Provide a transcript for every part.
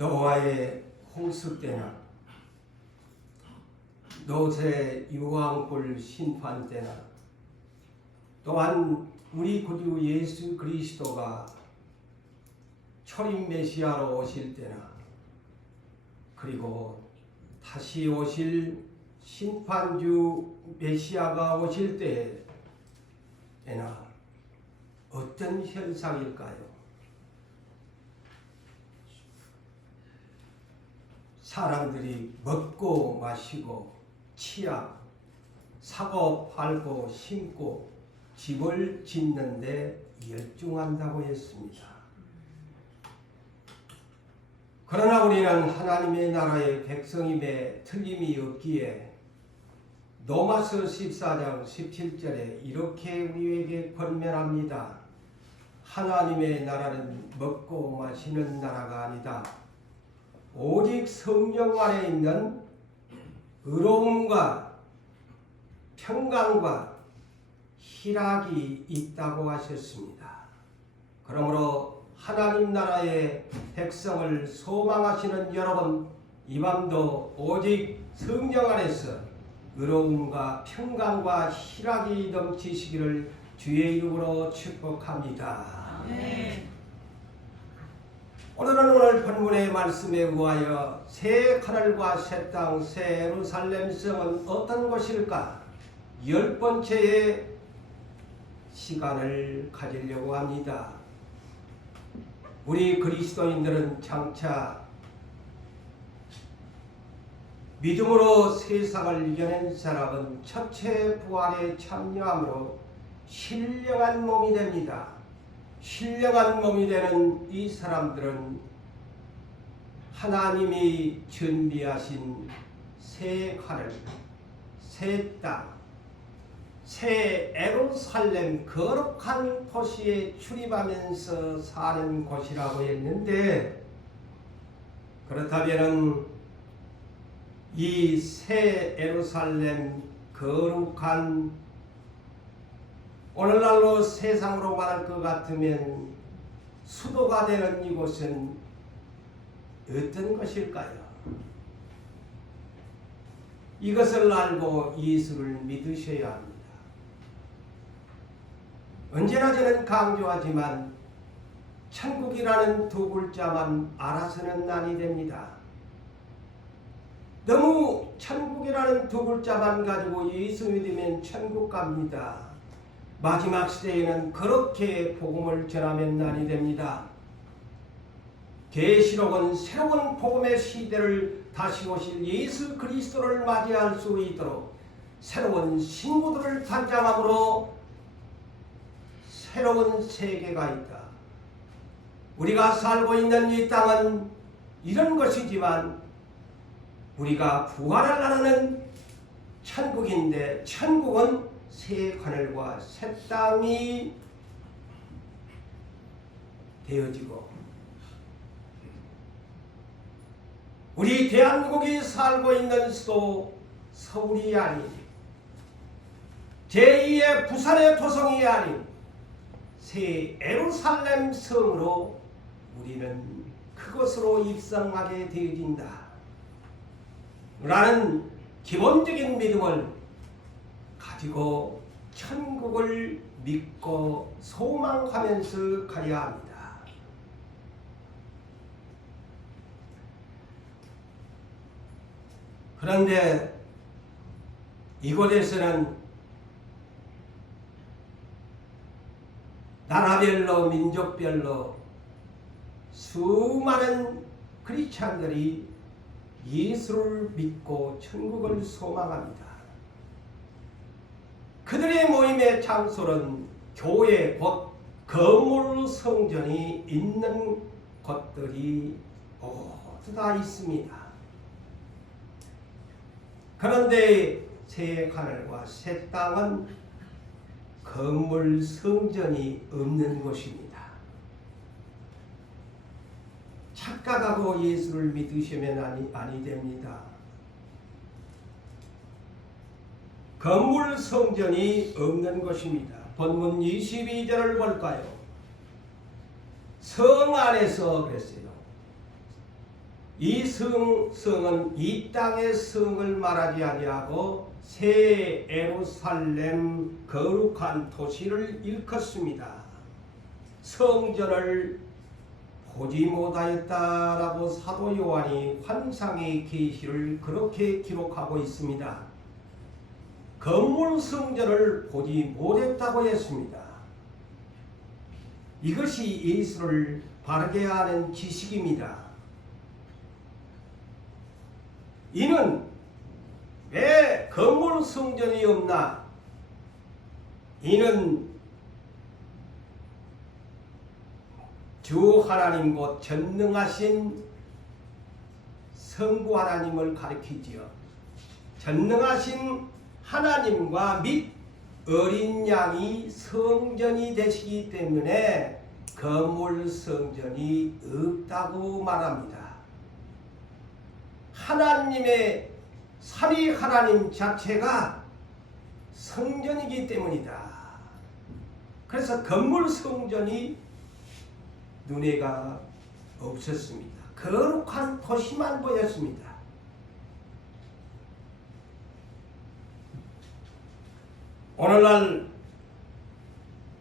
노아의 홍수 때나 노새 유황불 심판 때나 또한 우리 구주 예수 그리스도가 초림 메시아로 오실 때나 그리고 다시 오실 심판주 메시아가 오실 때에나 어떤 현상일까요? 사람들이 먹고 마시고 취하, 사고 팔고 심고 집을 짓는데 열중한다고 했습니다. 그러나 우리는 하나님의 나라의 백성임에 틀림이 없기에 로마서 14장 17절에 이렇게 우리에게 권면합니다. 하나님의 나라는 먹고 마시는 나라가 아니다. 오직 성령 안에 있는 의로움과 평강과 희락이 있다고 하셨습니다. 그러므로 하나님 나라의 백성을 소망하시는 여러분, 이 밤도 오직 성령 안에서 의로움과 평강과 희락이 넘치시기를 주의 이름으로 축복합니다. 아멘. 오늘 본문의 말씀에 의하여 새 하늘과 새 땅, 새 예루살렘 성은 어떤 곳일까? 10번째의 시간을 가지려고 합니다. 우리 그리스도인들은 장차 믿음으로 세상을 이겨낸 사람은 첫째 부활에 참여함으로 신령한 몸이 됩니다. 신령한 몸이 되는 이 사람들은 하나님이 준비하신 새 하늘, 새 땅, 새 예루살렘 거룩한 도시에 출입하면서 사는 곳이라고 했는데, 그렇다면 이 새 예루살렘 거룩한 오늘날로 세상으로 말할 것 같으면 수도가 되는 이곳은 어떤 것일까요? 이것을 알고 예수를 믿으셔야 합니다. 언제나 저는 강조하지만 천국이라는 두 글자만 알아서는 아니 됩니다. 너무 천국이라는 두 글자만 가지고 예수 믿으면 천국 갑니다. 마지막 시대에는 그렇게 복음을 전하면 아니 됩니다. 계시록은 새로운 복음의 시대를 다시 오실 예수 그리스도를 맞이할 수 있도록 새로운 신부들을 단장함으로 새로운 세계가 있다. 우리가 살고 있는 이 땅은 이런 것이지만 우리가 부활을 나누는 천국인데, 천국은 새 하늘과 새 땅이 되어지고 우리 대한민국이 살고 있는 수도 서울이 아닌 제2의 부산의 토성이 아닌 새 예루살렘 성으로 우리는 그것으로 입성하게 되어진다 라는 기본적인 믿음을 가지고 천국을 믿고 소망하면서 가야 합니다. 그런데 이곳에서는 나라별로 민족별로 수많은 크리스찬들이 예수를 믿고 천국을 소망합니다. 그들의 모임의 장소는 교회 곧 건물 성전이 있는 곳들이 모두 다 있습니다. 그런데 새 하늘과 새 땅은 건물 성전이 없는 곳입니다. 착각하고 예수를 믿으시면 아니 됩니다. 건물 성전이 없는 것입니다. 본문 22절을 볼까요? 성 안에서 그랬어요. 이 성은 이 땅의 성을 말하지 아니하고 새 예루살렘 거룩한 도시를 일컫습니다. 성전을 보지 못하였다라고 사도 요한이 환상의 계시를 그렇게 기록하고 있습니다. 건물 성전을 보지 못했다고 했습니다. 이것이 예수를 바르게 아는 지식입니다. 이는 왜 건물 성전이 없나? 이는 주 하나님 곧 전능하신 성부 하나님을 가리키지요. 전능하신 하나님과 및 어린 양이 성전이 되시기 때문에 건물 성전이 없다고 말합니다. 하나님의 삼위 하나님 자체가 성전이기 때문이다. 그래서 건물 성전이 눈에가 없었습니다. 거룩한 도시만 보였습니다. 오늘날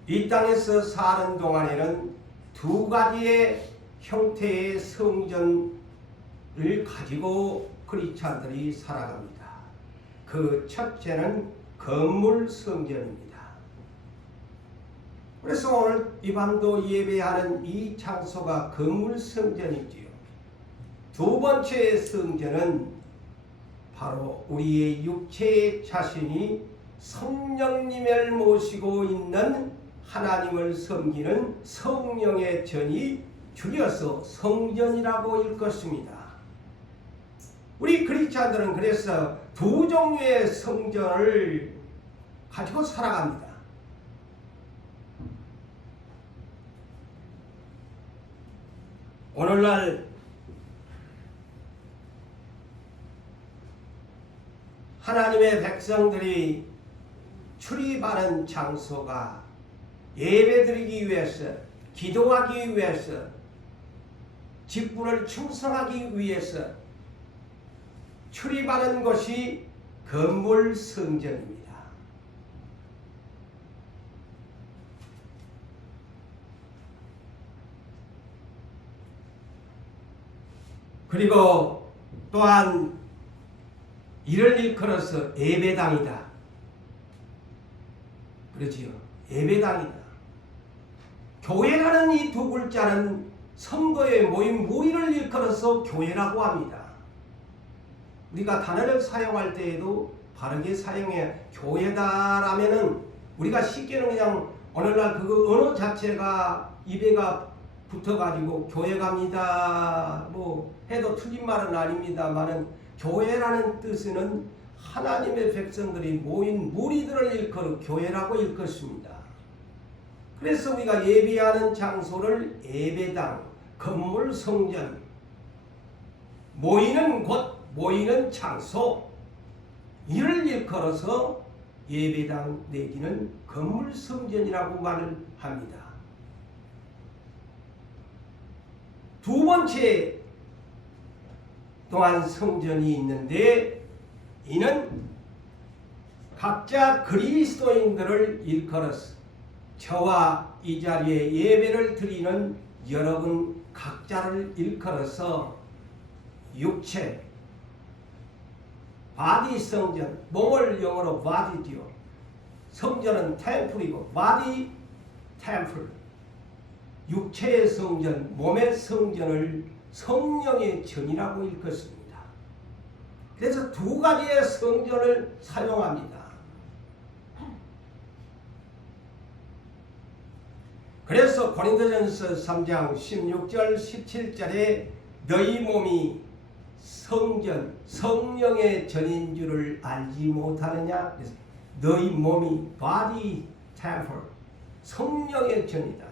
이 땅에서 사는 동안에는 두 가지의 형태의 성전을 가지고 크리스찬들이 살아갑니다. 그 첫째는 건물 성전입니다. 그래서 오늘 이 밤도 예배하는 이 장소가 건물 성전이지요. 두 번째 성전은 바로 우리의 육체의 자신이 성령님을 모시고 있는 하나님을 섬기는 성령의 전이 줄여서 성전이라고 일컫습니다. 우리 크리스찬들은 그래서 두 종류의 성전을 가지고 살아갑니다. 오늘날 하나님의 백성들이 출입하는 장소가 예배드리기 위해서, 기도하기 위해서, 직분을 충성하기 위해서 출입하는 것이 건물 성전입니다. 그리고 또한 이를 일컬어서 예배당이다. 그렇지요. 예배당이다. 교회라는 이 두 글자는 성도의 모임 무리를 일컬어서 교회라고 합니다. 우리가 단어를 사용할 때에도 바르게 사용해. 교회다라면은 우리가 쉽게는 그냥 오늘날 그 언어 자체가 입에가 붙어가지고 교회 갑니다 뭐 해도 틀린 말은 아닙니다만은 교회라는 뜻은 하나님의 백성들이 모인 무리들을 일컬어 교회라고 일컫습니다. 그래서 우리가 예배하는 장소를 예배당, 건물 성전, 모이는 곳, 모이는 장소, 이를 일컬어서 예배당 내지는 건물 성전이라고 말을 합니다. 두 번째 또한 성전이 있는데 이는 각자 그리스도인들을 일컬어서 저와 이 자리에 예배를 드리는 여러분 각자를 일컬어서 육체, 바디 성전, 몸을 영어로 바디지요. 성전은 템플이고 바디 템플, 육체의 성전, 몸의 성전을 성령의 전이라고 일컫습니다. 그래서 두 가지의 성전을 사용합니다. 그래서 고린도전서 3장 16절 17절에 너희 몸이 성전, 성령의 전인 줄을 알지 못하느냐? 그래서 너희 몸이 body temple, 성령의 전이다.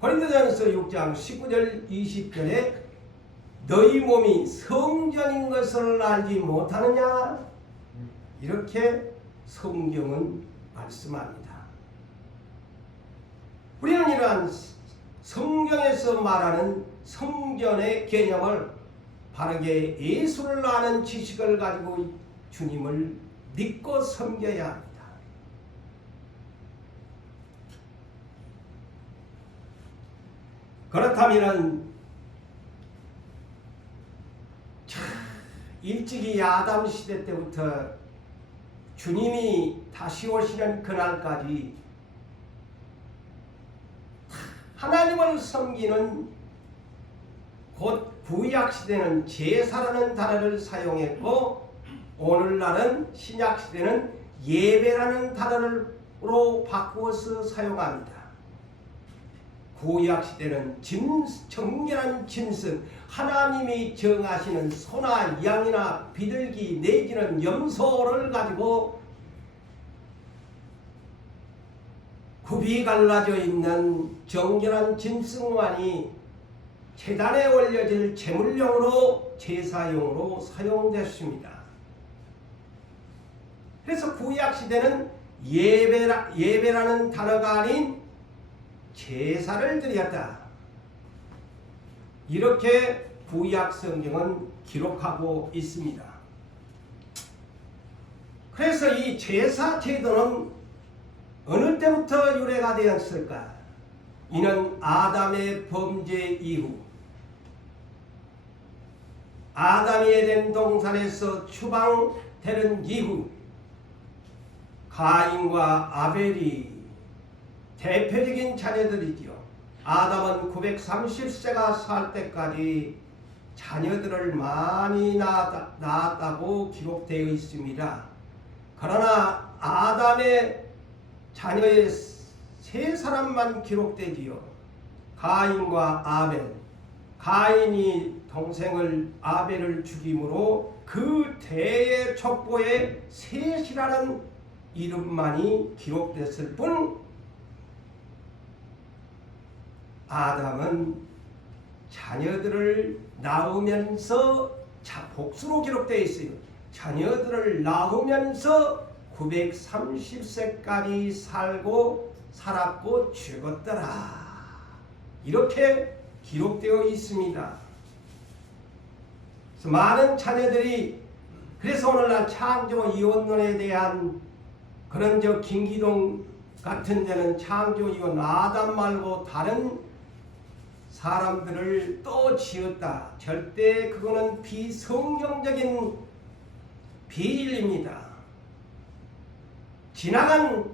고린도전서 6장 19절 20절에 너희 몸이 성전인 것을 알지 못하느냐? 이렇게 성경은 말씀합니다. 우리는 이러한 성경에서 말하는 성전의 개념을 바르게 예수를 아는 지식을 가지고 주님을 믿고 섬겨야 합니다. 그렇다면 일찍이 아담 시대 때부터 주님이 다시 오시는 그날까지 하나님을 섬기는 곧 구약시대는 제사라는 단어를 사용했고 오늘날은 신약시대는 예배라는 단어로 바꾸어서 사용합니다. 구약시대는 정결한 짐승, 하나님이 정하시는 소나 양이나 비둘기 내지는 염소를 가지고 굽이 갈라져 있는 정결한 짐승만이 제단에 올려질 제물용으로 제사용으로 사용됐습니다. 그래서 구약시대는 예배라는 단어가 아닌 제사를 드렸다. 이렇게 구약 성경은 기록하고 있습니다. 그래서 이 제사 제도는 어느 때부터 유래가 되었을까? 이는 아담의 범죄 이후 아담이 에덴 동산에서 추방되는 이후 가인과 아벨이 대표적인 자녀들이지요. 아담은 930세가 살 때까지 자녀들을 많이 낳았다고 기록되어 있습니다. 그러나 아담의 자녀의 세 사람만 기록되지요. 가인과 아벨. 가인이 동생을 아벨을 죽임으로 그 대의 족보에 셋이라는 이름만이 기록됐을 뿐 아담은 자녀들을 낳으면서 복수로 기록되어 있어요. 자녀들을 낳으면서 930세까지 살았고 죽었더라. 이렇게 기록되어 있습니다. 그래서 많은 자녀들이 그래서 오늘날 창조 이혼론에 대한 그런 김기동 같은 데는 창조 이혼 아담 말고 다른 사람들을 또 지었다. 절대 그거는 비성경적인 비일입니다. 지나간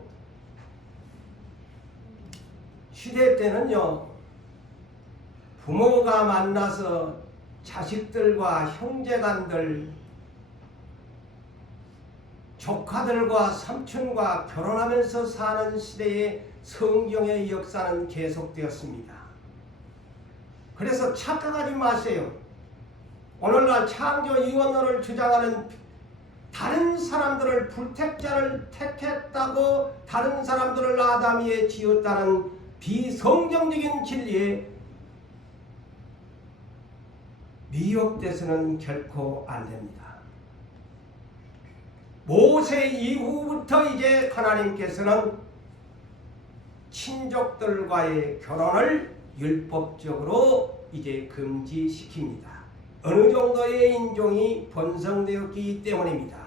시대 때는요, 부모가 만나서 자식들과 형제간들, 조카들과 삼촌과 결혼하면서 사는 시대에 성경의 역사는 계속되었습니다. 그래서 착각하지 마세요. 오늘날 창조 이원론을 주장하는 다른 사람들을 불택자를 택했다고 다른 사람들을 아담이에 지었다는 비성경적인 진리에 미혹돼서는 결코 안 됩니다. 모세 이후부터 이제 하나님께서는 친족들과의 결혼을 율법적으로 이제 금지시킵니다. 어느 정도의 인종이 번성되었기 때문입니다.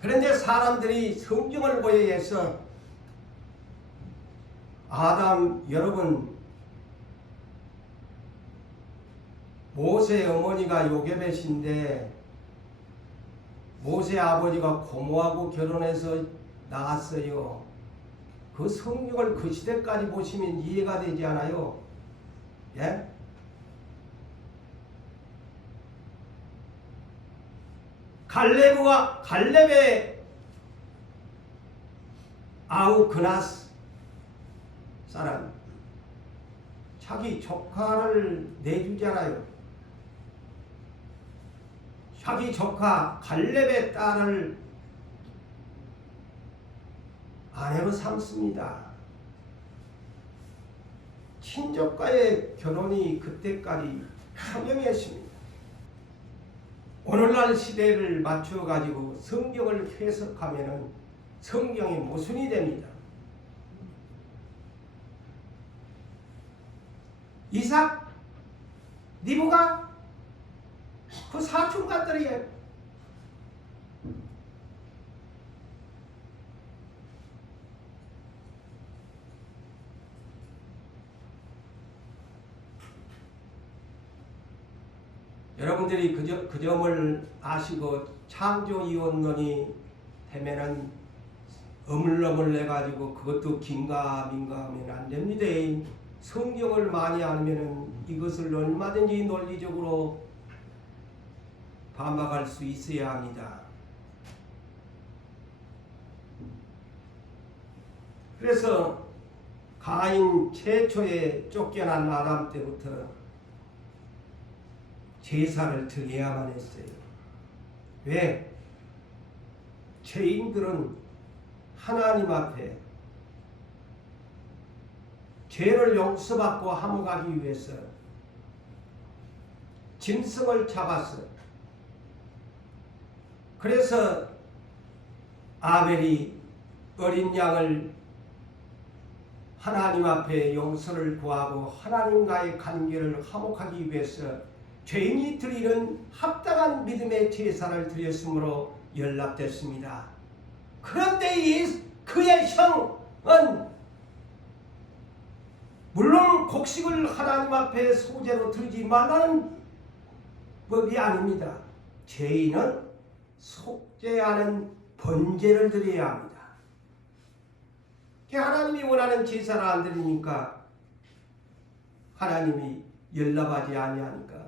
그런데 사람들이 성경을 고려해서 아담 여러분 모세 어머니가 요게벳인데 모세 아버지가 고모하고 결혼해서 나갔어요. 그 성경을 그 시대까지 보시면 이해가 되지 않아요? 예? 갈렙의 아우그나스 사람 자기 조카를 내주잖아요. 자기 조카 갈렙의 딸을 아내로 삼습니다. 친족과의 결혼이 그때까지 성경이었습니다. 오늘날 시대를 맞춰가지고 성경을 해석하면 성경이 모순이 됩니다. 이삭, 리브가 그 사촌간들이에요. 여러분들이 그 점을 아시고 창조이원론이 되면은 어물러물 내가지고 그것도 긴가민가 하면 안 됩니다. 성경을 많이 알면은 이것을 얼마든지 논리적으로 반박할 수 있어야 합니다. 그래서 가인 최초에 쫓겨난 아담 때부터 제사를 드려야만 했어요. 왜? 죄인들은 하나님 앞에 죄를 용서받고 함가기 위해서 짐승을 잡았어. 그래서 아벨이 어린 양을 하나님 앞에 용서를 구하고 하나님과의 관계를 화목하기 위해서 죄인이 드리는 합당한 믿음의 제사를 드렸으므로 연락됐습니다. 그런데 그의 형은 물론 곡식을 하나님 앞에 소제로 드리지 말라는 법이 아닙니다. 죄인은 속죄하는 번제를 드려야 합니다. 하나님이 원하는 제사를 안 드리니까 하나님이 연락하지 아니하니까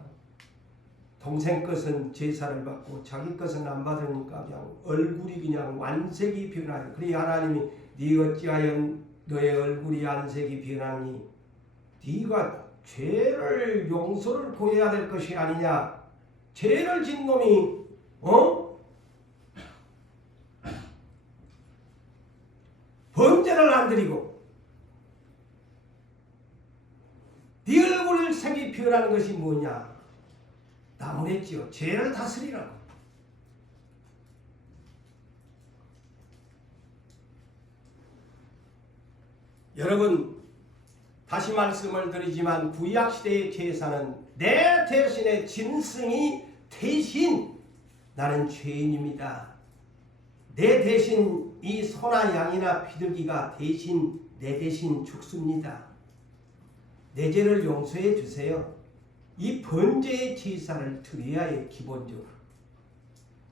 동생 것은 제사를 받고 자기 것은 안 받으니까 그냥 얼굴이 그냥 완색이 변하니. 그래 하나님이 네 어찌하여 너의 얼굴이 안색이 변하니 네가 죄를 용서를 구해야 될 것이 아니냐. 죄를 진 놈이 번제를 안 드리고 네 얼굴 색이 변하는 것이 뭐냐. 나무랬지요. 죄를 다스리라고. 여러분 다시 말씀을 드리지만 구약시대의 제사는 내 대신에 짐승이 대신 나는 죄인입니다. 내 대신 이 소나 양이나 비둘기가 대신 내 대신 죽습니다. 내 죄를 용서해 주세요. 이 번제의 제사를 드려야 해요. 기본적으로.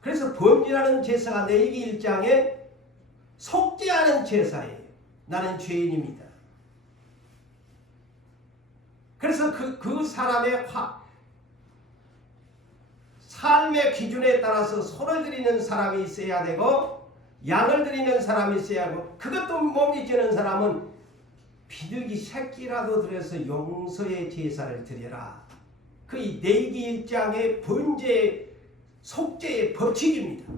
그래서 번제라는 제사가 레위기 1장에 속죄하는 제사예요. 나는 죄인입니다. 그래서 그 사람의 삶의 기준에 따라서 소를 드리는 사람이 있어야 되고 양을 드리는 사람이 있어야 하고 그것도 못 믿는 사람은 비둘기 새끼라도 들여서 용서의 제사를 드려라. 그 레위기 1장의 번제 속죄의 법칙입니다.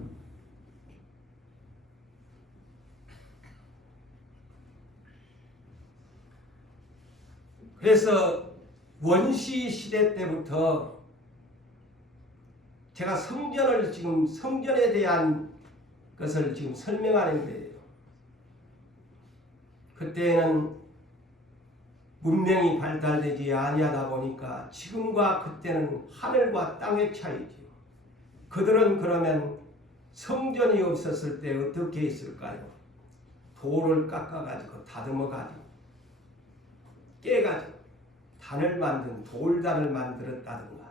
그래서 원시 시대 때부터 제가 성전에 대한 것을 지금 설명하는 거예요. 그때는 문명이 발달되지 아니하다 보니까 지금과 그때는 하늘과 땅의 차이지요. 그들은 그러면 성전이 없었을 때 어떻게 했을까요? 돌을 깎아가지고 다듬어가지고 깨가지고 단을 만든 돌단을 만들었다든가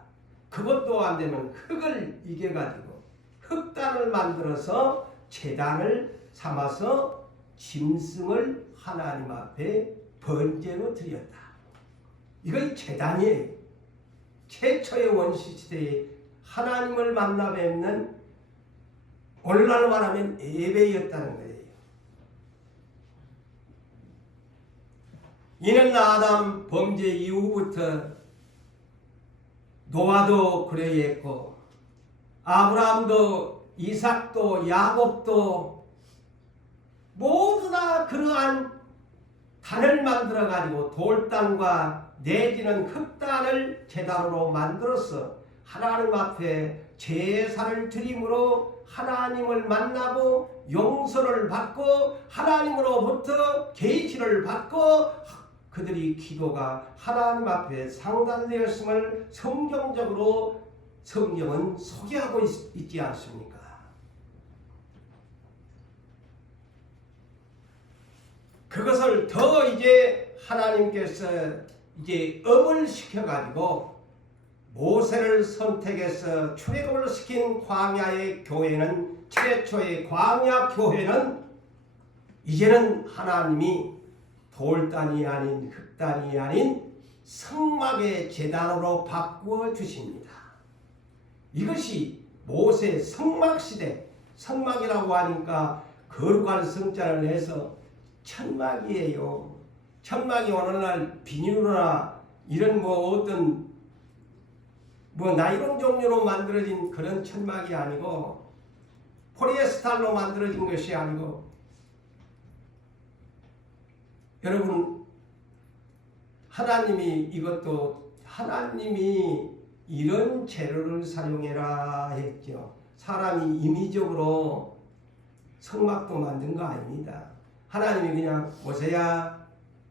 그것도 안 되면 흙을 이겨가지고 흙단을 만들어서 제단을 삼아서 짐승을 하나님 앞에 번제로 드렸다. 이건 제단이에요. 최초의 원시시대에 하나님을 만나 뵙는 오늘날 말하면 예배였다는 거예요. 이는 아담 범죄 이후부터 노아도 그러했고 아브라함도 이삭도 야곱도 모두 다 그러한 단을 만들어 가지고 돌단과 내지는 흙단을 제단으로 만들어서 하나님 앞에 제사를 드림으로 하나님을 만나고 용서를 받고 하나님으로부터 계시를 받고 그들이 기도가 하나님 앞에 상달되었음을 성경적으로 성경은 소개하고 있지 않습니까? 그것을 더 이제 하나님께서 이제 엄을 시켜가지고 모세를 선택해서 출애굽을 시킨 광야의 교회는, 최초의 광야 교회는 이제는 하나님이 돌단이 아닌 흙단이 아닌 성막의 제단으로 바꾸어 주십니다. 이것이 모세 성막 시대, 성막이라고 하니까 거룩한 성자를 내서 천막이에요. 천막이 오늘날 비닐로나 이런 어떤 나일론 종류로 만들어진 그런 천막이 아니고 폴리에스테르로 만들어진 것이 아니고, 여러분 하나님이 이런 재료를 사용해라 했죠. 사람이 임의적으로 성막도 만든 거 아닙니다. 하나님이 그냥 모세야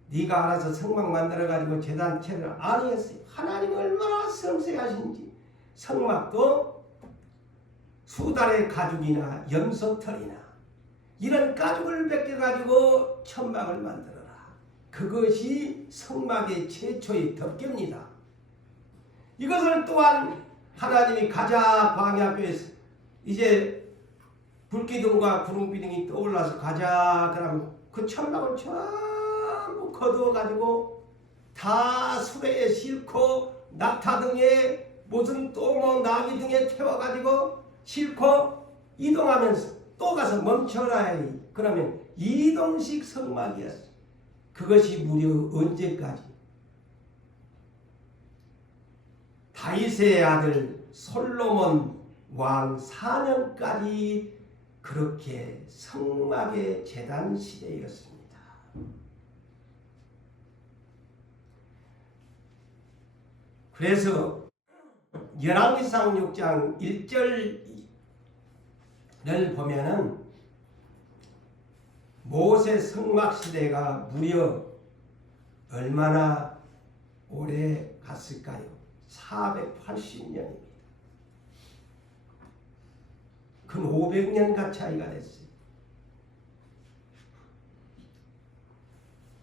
네가 알아서 성막 만들어가지고 제단 채를 안 했어요. 하나님이 얼마나 섬세하신지. 성막도 수달의 가죽이나 염소털이나 이런 가죽을 벗겨가지고 천막을 만들어라. 그것이 성막의 최초의 덮개입니다. 이것을 또한 하나님이 가자 광야교에서 이제 불기둥과 구름기둥이 떠올라서 가자 그러면 그 천막을 전부 거두어가지고 다 수레에 싣고 낙타 등에 무슨 또 나귀 등에 태워가지고 싣고 이동하면서 또 가서 멈춰라. 그러면 이동식 성막이었어. 그것이 무려 언제까지? 다윗의 아들 솔로몬 왕 4년까지 그렇게 성막의 제단 시대였습니다. 그래서 열왕기상 6장 1절을 보면은 모세 성막 시대가 무려 얼마나 오래 갔을까요? 480년입니다. 근 500년가 차이가 됐어요.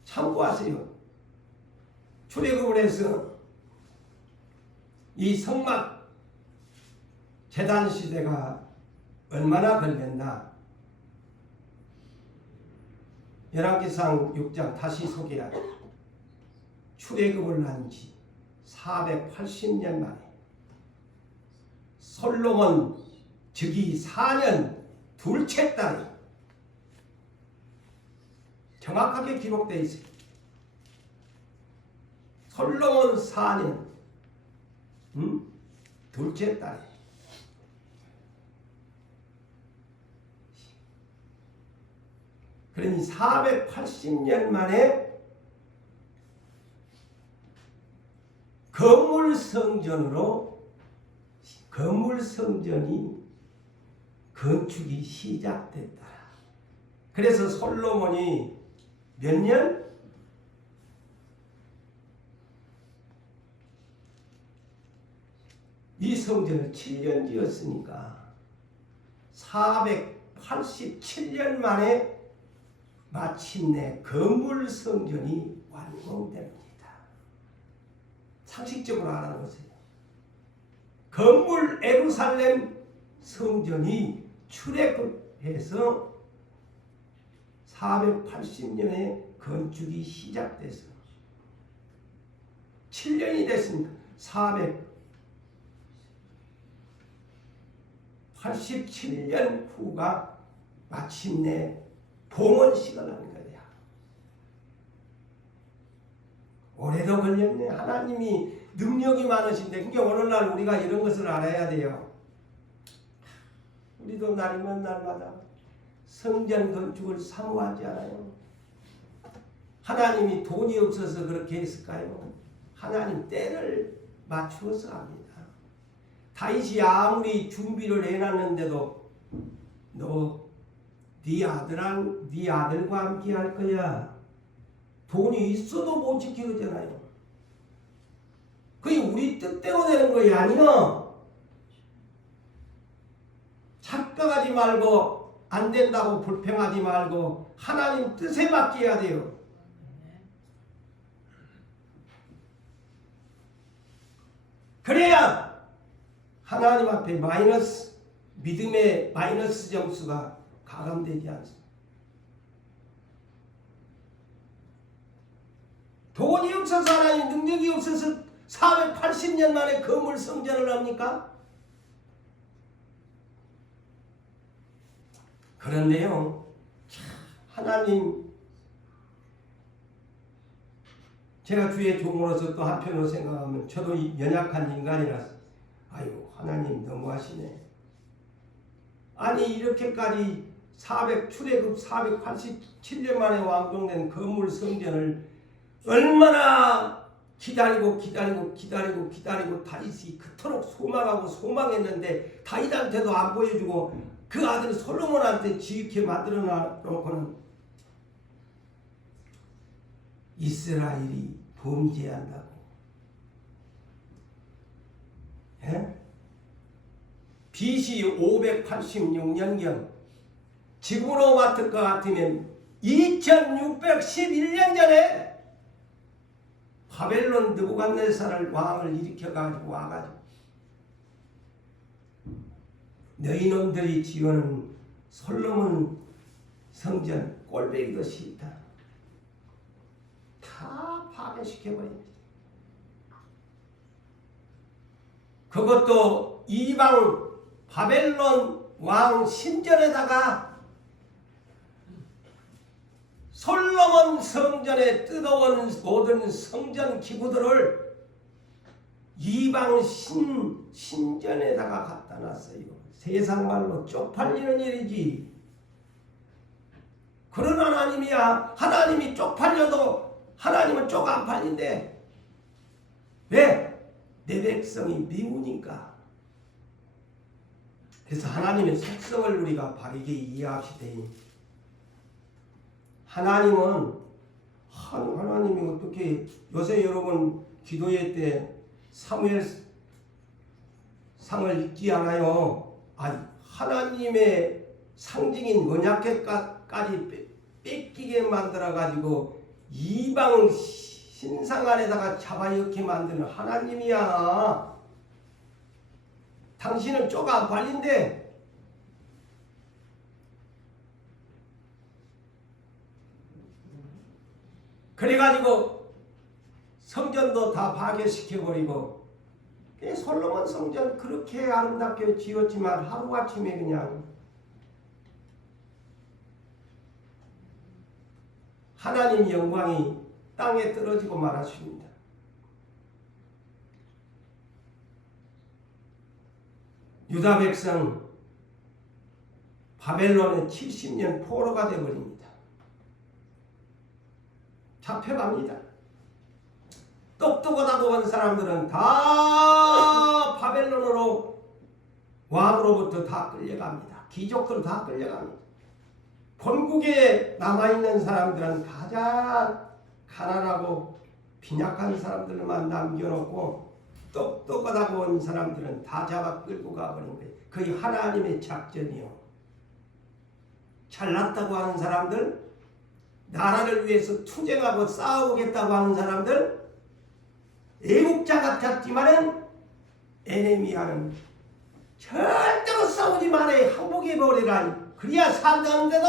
참고하세요. 출애굽을 해서 이 성막 제단 시대가 얼마나 걸렸나? 열왕기상 6장 다시 소개하죠. 출애굽을 한 지 480년 만에 솔로몬 즉위 4년 둘째 달에 정확하게 기록되어 있어요. 솔로몬 4년 둘째 달에 그러니 480년 만에 건물 성전이 건축이 시작됐다. 그래서 솔로몬이 몇 년? 이 성전을 7년 지었으니까 487년 만에 마침내 건물 성전이 완공됩니다. 상식적으로 알아보세요. 건물 예루살렘 성전이 출애굽해서 480년에 건축이 시작돼서 7년이 됐습니다. 487년 후가 마침내 봉헌식을 하는 거야. 오래도 걸렸네. 하나님이 능력이 많으신데, 그게 오늘날 우리가 이런 것을 알아야 돼요. 우리도 날이면 날마다 성전 건축을 사모하지 않아요? 하나님이 돈이 없어서 그렇게 했을까요? 하나님 때를 맞추어서 합니다. 다윗이 아무리 준비를 해놨는데도 너 네 아들과 함께 할 거야. 돈이 있어도 못 지키잖아요. 그게 우리 뜻대로 되는 것이 아니야. 착각하지 말고 안 된다고 불평하지 말고 하나님 뜻에 맡겨야 돼요. 그래야 하나님 앞에 믿음의 마이너스 점수가 가감되지 않습니다. 돈이 없어서 하나님 능력이 없어서 480년 만에 건물 성전을 합니까? 그런데요, 하나님, 제가 주의 종으로서 또 한편으로 생각하면 저도 연약한 인간이라서 아이고 하나님 너무하시네. 아니 이렇게까지 출애굽 487년 만에 완공된 건물 성전을 얼마나 기다리고 다윗이 그토록 소망하고 소망했는데 다윗한테도 안 보여주고 그 아들 솔로몬한테 지휘케 만들어 놓고는 이스라엘이 범죄한다고. 예? BC 586년경 지금으로 맡을 것 같으면 2611년 전에 바벨론 느부갓네살 왕을 일으켜가지고 와가지고 너희놈들이 지어놓은 솔로몬 성전 꼴배기도 싫다. 다 파괴시켜버립니다. 그것도 이방 바벨론 왕 신전에다가 솔로몬 성전에 뜯어온 모든 성전 기구들을 이방 신전에다가 갖다 놨어요. 세상 말로 쪽팔리는 일이지. 그런 하나님이야. 하나님이 쪽팔려도 하나님은 쪽 안 팔린대. 왜? 내 백성이 미우니까. 그래서 하나님의 속성을 우리가 바르게 이해합시다. 하나님이 어떻게 요새 여러분 기도회 때 사무엘 상을 읽지 않아요? 아니 하나님의 상징인 언약궤까지 뺏기게 만들어가지고 이방 신상 안에다가 잡아넣게 만드는 하나님이야. 당신은 쪽 안 팔린대. 그래가지고 성전도 다 파괴시켜버리고 솔로몬 성전 그렇게 아름답게 지었지만 하루아침에 그냥 하나님 영광이 땅에 떨어지고 말았습니다. 유다 백성 바벨론에 70년 포로가 되어버립니다. 잡혀갑니다. 똑똑하다고 한 사람들은 다 바벨론으로 왕으로부터 다 끌려갑니다. 귀족들 다 끌려갑니다. 본국에 남아있는 사람들은 가장 가난하고 빈약한 사람들만 남겨놓고 똑똑하다고 한 사람들은 다 잡아 끌고 가버린 거예요. 그게 하나님의 작전이요. 잘났다고 하는 사람들, 나라를 위해서 투쟁하고 싸우겠다고 하는 사람들, 애국자 같았지만은 에네미야는 절대로 싸우지 말아야 항복해버리라니. 그래야 산다는데도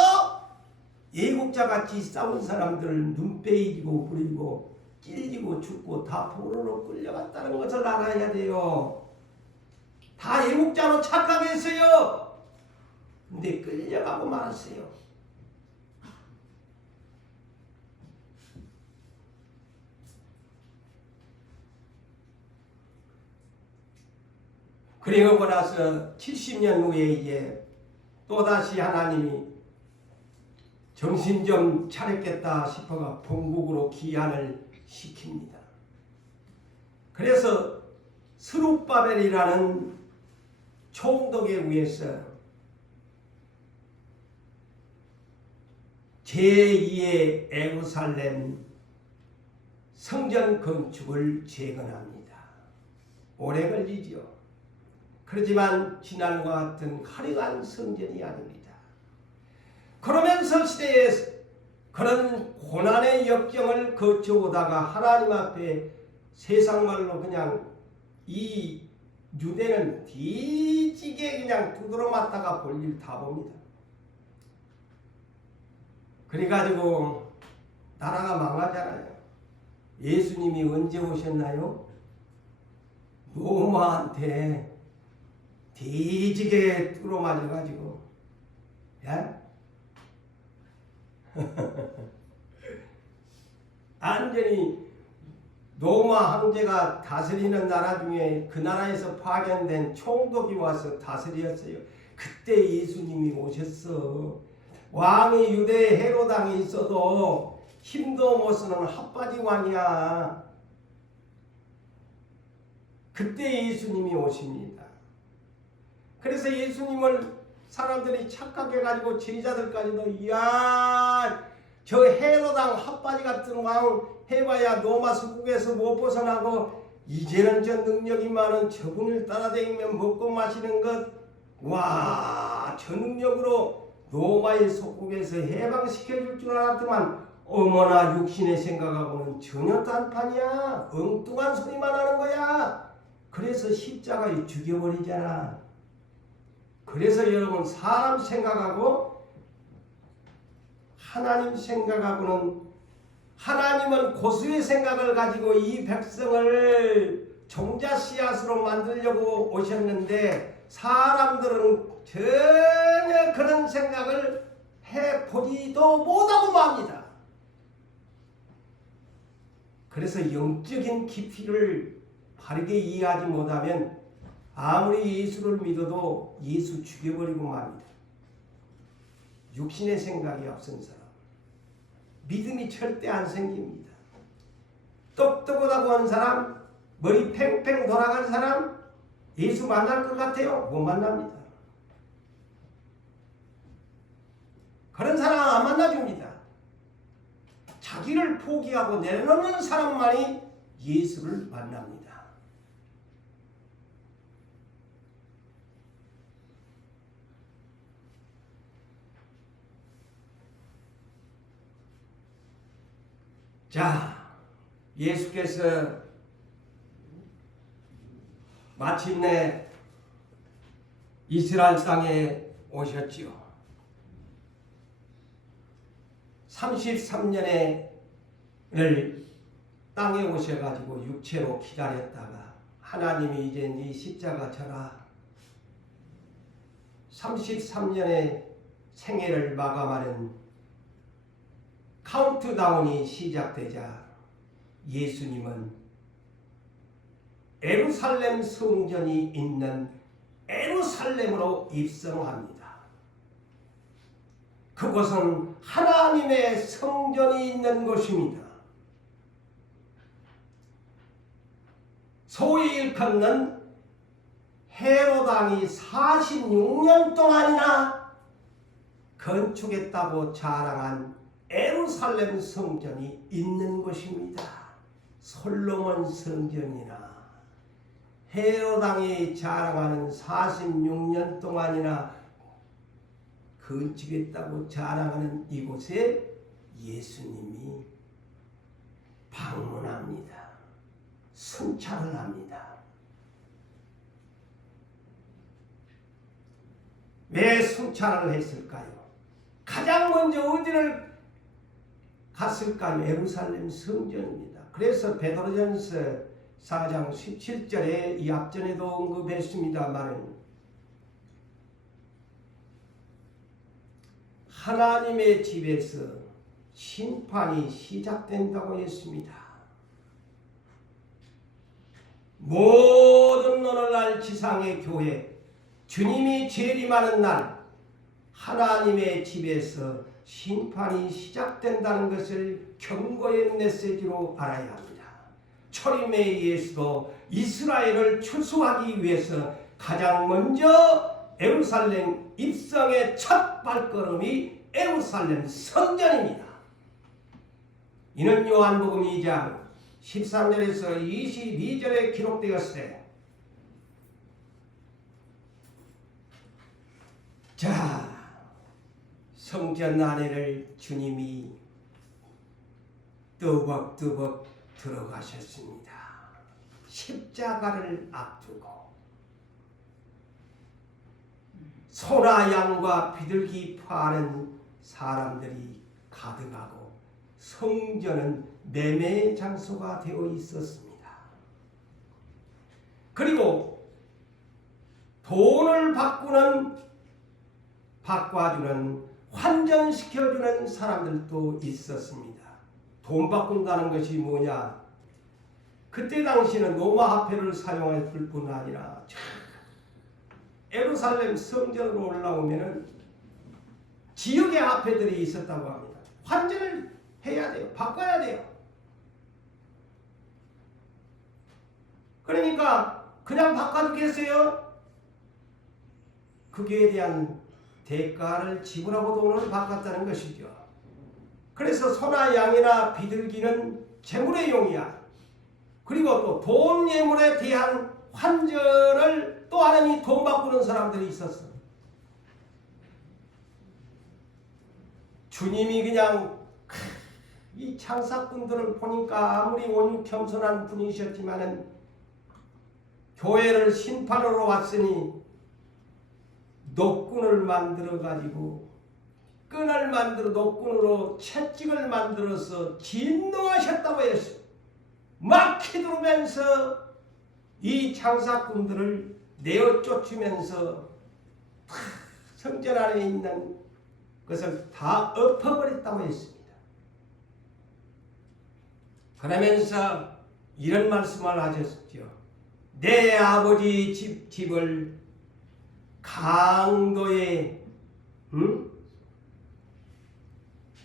애국자같이 싸운 사람들을 눈 빼이고 부리고 찔리고 죽고 다 포로로 끌려갔다는 것을 알아야 돼요. 다 애국자로 착각했어요. 근데 끌려가고 말았어요. 그리고 나서 70년 후에 이제 또다시 하나님이 정신 좀 차렸겠다 싶어가 본국으로 귀환을 시킵니다. 그래서 스룹바벨이라는 총독에 의해서 제2의 에루살렘 성전 건축을 재건합니다. 오래 걸리지요. 그렇지만 지난과 같은 화려한 성전이 아닙니다. 그러면서 시대에 그런 고난의 역경을 거쳐오다가 하나님 앞에 세상말로 그냥 이 유대는 뒤지게 그냥 두드러 맞다가 볼일 다 봅니다. 그래가지고 나라가 망하잖아요. 예수님이 언제 오셨나요? 로마한테 뒤지게 뚫어 맞아가지고, 야? 완전히 로마 황제가 다스리는 나라 중에 그 나라에서 파견된 총독이 와서 다스렸어요. 그때 예수님이 오셨어. 왕이 유대 헤로당에 있어도 힘도 못 쓰는 핫바지 왕이야. 그때 예수님이 오십니다. 그래서 예수님을 사람들이 착각해가지고 제자들까지도 이야 저 헤로당 핫바지 같은 왕 해봐야 로마 수국에서 못 벗어나고 이제는 저 능력이 많은 저분을 따라다니면 먹고 마시는 것 와 저 능력으로 로마의 속국에서 해방시켜줄 줄 알았더만 어머나 육신의 생각하고는 전혀 딴판이야. 엉뚱한 소리만 하는 거야. 그래서 십자가에 죽여버리잖아. 그래서 여러분 사람 생각하고 하나님 생각하고는 하나님은 고수의 생각을 가지고 이 백성을 종자 씨앗으로 만들려고 오셨는데 사람들은 전혀 그런 생각을 해보지도 못하고 맙니다. 그래서 영적인 깊이를 바르게 이해하지 못하면 아무리 예수를 믿어도 예수 죽여버리고 맙니다. 육신의 생각이 앞선 사람 믿음이 절대 안 생깁니다. 똑똑하다고 한 사람 머리 팽팽 돌아간 사람 예수 만날 것 같아요? 못 만납니다. 그런 사람 안 만나줍니다. 자기를 포기하고 내려놓는 사람만이 예수를 만납니다. 자, 예수께서 마침내 이스라엘 땅에 오셨지요. 33년을 땅에 오셔가지고 육체로 기다렸다가 하나님이 이제 네 십자가 져라. 33년의 생애를 마감하는 카운트다운이 시작되자 예수님은 예루살렘 성전이 있는 예루살렘으로 입성합니다. 그곳은 하나님의 성전이 있는 곳입니다. 소위 일컫는 헤로당이 46년 동안이나 건축했다고 자랑한 예루살렘 성전이 있는 곳입니다. 솔로몬 성전이나 헤로당이 자랑하는 46년 동안이나 건축했다고 자랑하는 이곳에 예수님이 방문합니다. 순찰을 합니다. 왜 순찰을 했을까요? 가장 먼저 어디를 갔을까요? 예루살렘 성전입니다. 그래서 베드로전서 4장 17절에 이 앞전에도 언급했습니다만 하나님의 집에서 심판이 시작된다고 했습니다. 모든 오늘날 지상의 교회 주님이 재림하는 날 하나님의 집에서 심판이 시작된다는 것을 경고의 메시지로 알아야 합니다. 초림의 예수도 이스라엘을 추수하기 위해서 가장 먼저 예루살렘 입성의 첫 발걸음이 예루살렘 성전입니다. 이는 요한복음 2장 13절에서 22절에 기록되었으되 자, 성전 안에를 주님이 뜨벅뜨벅 들어가셨습니다. 십자가를 앞두고 소나 양과 비둘기 파는 사람들이 가득하고 성전은 매매 장소가 되어 있었습니다. 그리고 돈을 바꿔주는 환전시켜주는 사람들도 있었습니다. 돈 바꾼다는 것이 뭐냐? 그때 당시는 로마 화폐를 사용할 뿐 아니라 예루살렘 성전으로 올라오면은 지역의 화폐들이 있었다고 합니다. 환전을 해야 돼요. 바꿔야 돼요. 그러니까 그냥 바꿔주겠어요? 그에 대한 대가를 지불하고 돈을 바꿨다는 것이죠. 그래서 소나 양이나 비둘기는 재물의 용이야. 그리고 또 돈 예물에 대한 환전을 또 하나니 돈 바꾸는 사람들이 있었어. 주님이 그냥 이 창사꾼들을 보니까 아무리 온유 겸손한 분이셨지만은 교회를 심판으로 왔으니 노끈을 만들어 가지고 끈을 만들어 노끈으로 채찍을 만들어서 진노하셨다고 했어요. 막 휘두르면서 이 창사꾼들을 내어 쫓으면서 성전 안에 있는 것을 다 엎어버렸다고 했습니다. 그러면서 이런 말씀을 하셨죠. 내 아버지 집을 강도에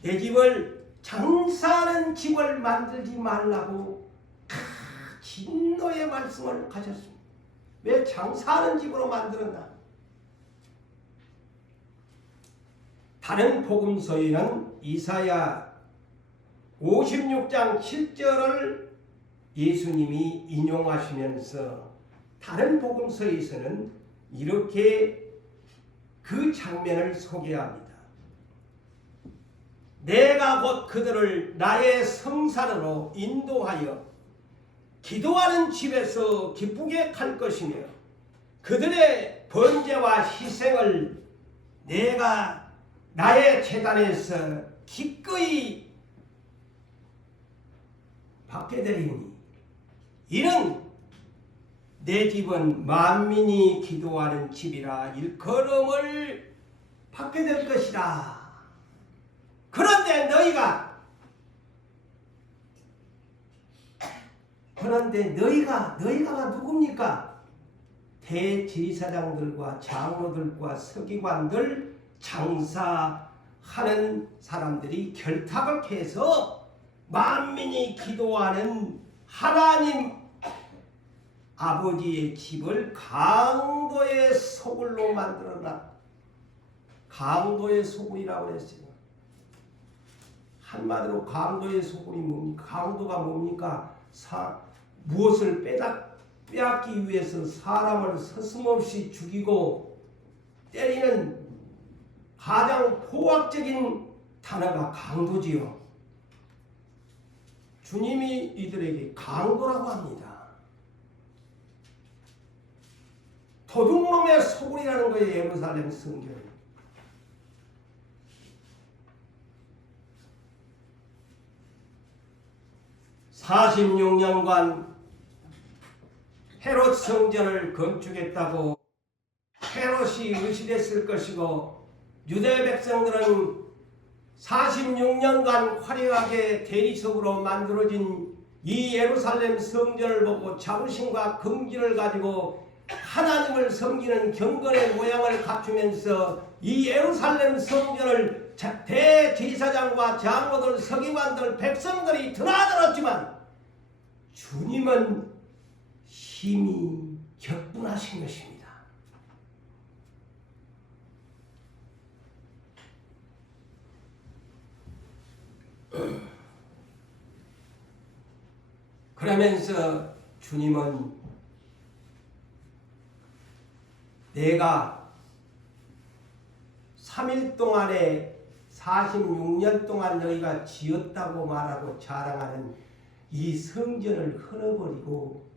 내 집을 장사하는 집을 만들지 말라고 진노의 말씀을 하셨습니다. 왜 장사하는 집으로 만들었나? 다른 복음서에는 이사야 56장 7절을 예수님이 인용하시면서 다른 복음서에서는 이렇게 그 장면을 소개합니다. 내가 곧 그들을 나의 성산으로 인도하여 기도하는 집에서 기쁘게 갈 것이며 그들의 번제와 희생을 내가 나의 제단에서 기꺼이 받게 되리니 이는 내 집은 만민이 기도하는 집이라 일컬음을 받게 될 것이다. 그런데 너희가 누굽니까? 대제사장들과 장로들과 서기관들 장사하는 사람들이 결탁을 해서 만민이 기도하는 하나님 아버지의 집을 강도의 소굴로 만들어라. 강도의 소굴이라고 했어요. 한마디로 강도의 소굴이 뭡니까? 강도가 뭡니까? 무엇을 빼앗기 위해서 사람을 서슴없이 죽이고 때리는 가장 포악적인 단어가 강도지요. 주님이 이들에게 강도라고 합니다. 도둑놈의 소굴이라는 거예요. 예루살렘 성전. (46년간) 헤롯 성전을 건축했다고 헤롯이 의심했을 것이고 유대 백성들은 46년간 화려하게 대리석으로 만들어진 이 예루살렘 성전을 보고 자부심과 긍지를 가지고 하나님을 섬기는 경건의 모양을 갖추면서 이 예루살렘 성전을 대제사장과 장로들, 서기관들, 백성들이 드나들었지만 주님은 힘이 격분하신 것입니다. 그러면서 주님은 내가 3일 동안에 46년 동안 너희가 지었다고 말하고 자랑하는 이 성전을 끊어버리고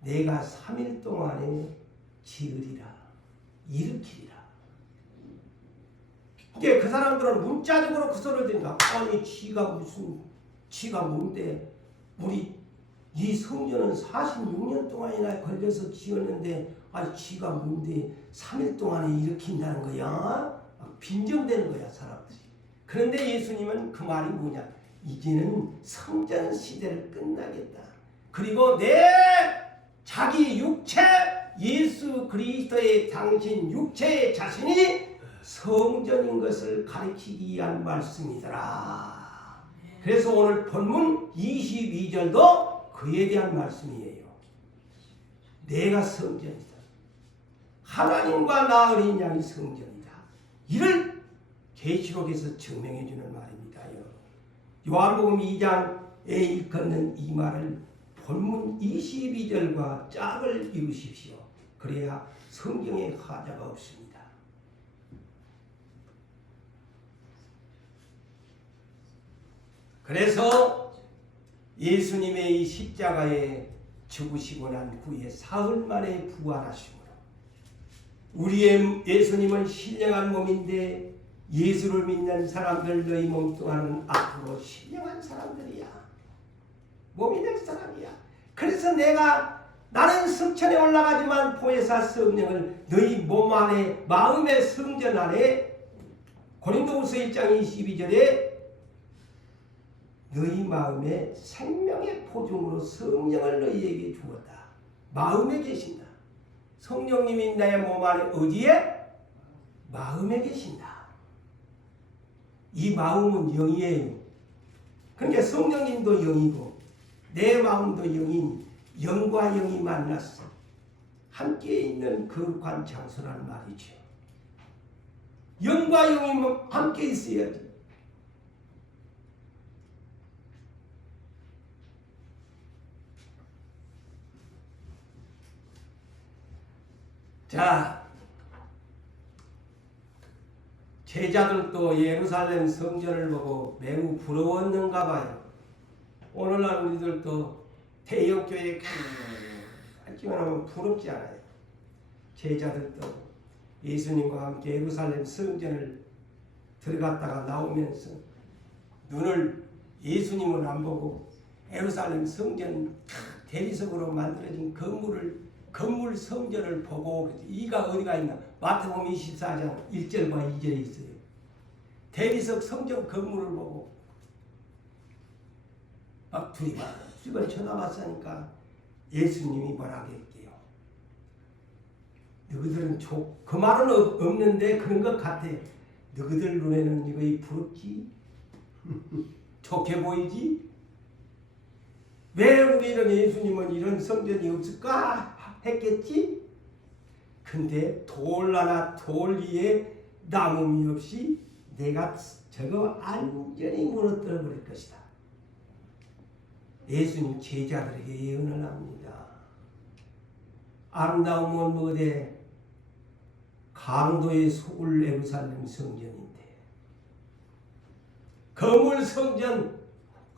내가 3일 동안에 지으리라, 일으키리라. 이게 그 사람들은 문자적으로 그 소리를 들으니까 아니 지가 뭔데 우리 이 성전은 46년 동안이나 걸려서 지었는데 지가 뭔데 3일 동안에 일으킨다는 거야? 빈정대는 거야 사람들이. 그런데 예수님은 그 말이 뭐냐? 이제는 성전 시대를 끝나겠다. 그리고 내 자기 육체 예수 그리스도의 당신 육체의 자신이 성전인 것을 가르치기 위한 말씀이더라. 그래서 오늘 본문 22절도 그에 대한 말씀이에요. 내가 성전이다. 하나님과 나 어린 양이 성전이다. 이를 계시록에서 증명해 주는 말입니다. 요한복음 2장에 일컫는 이 말을 본문 22절과 짝을 이루십시오. 그래야 성경에 하자가 없습니다. 그래서 예수님의 이 십자가에 죽으시고 난 후에 사흘 만에 부활하심으로 우리의 예수님은 신령한 몸인데 예수를 믿는 사람들 너희 몸 또한 앞으로 신령한 사람들이야. 몸이 될 사람이야. 그래서 나는 성천에 올라가지만 보혜사 성령을 너희 몸 안에 마음의 성전 안에 고린도후서 1장 22절에 너희 마음에 생명의 포종으로 성령을 너희에게 주었다. 마음에 계신다. 성령님이 나의 몸 안에 어디에? 마음에 계신다. 이 마음은 영이에요. 그러니까 성령님도 영이고 내 마음도 영이니 영과 영이 만났어. 함께 있는 거룩한 장소라는 말이죠. 영과 영이 함께 있어야지. 자, 제자들도 예루살렘 성전을 보고 매우 부러웠는가 봐요. 오늘날 우리들도 대형교회 가기만 하면 부럽지 않아요. 제자들도 예수님과 함께 예루살렘 성전을 들어갔다가 나오면서 눈을 예수님을 안 보고 예루살렘 성전 대리석으로 만들어진 건물 성전을 보고 이가 어디가 있나? 마태복음 24장 1절과 2절에 있어요. 대리석 성전 건물을 보고 막 두리번 쳐다봤으니까 예수님이 뭐라 할게요. 너희들은 그 말은 없는데 그런 것 같아. 너희들 눈에는 이거 부럽지? 좋게 보이지? 왜 우리는 예수님은 이런 성전이 없을까 했겠지? 근데 돌 하나 돌 위에 남음이 없이 내가 저거 완전히 무너뜨려 버릴 것이다. 예수님 제자들에게 예언을 합니다. 아름다움은 뭐대? 강도의 속을 예루살렘 성전인데 거물 성전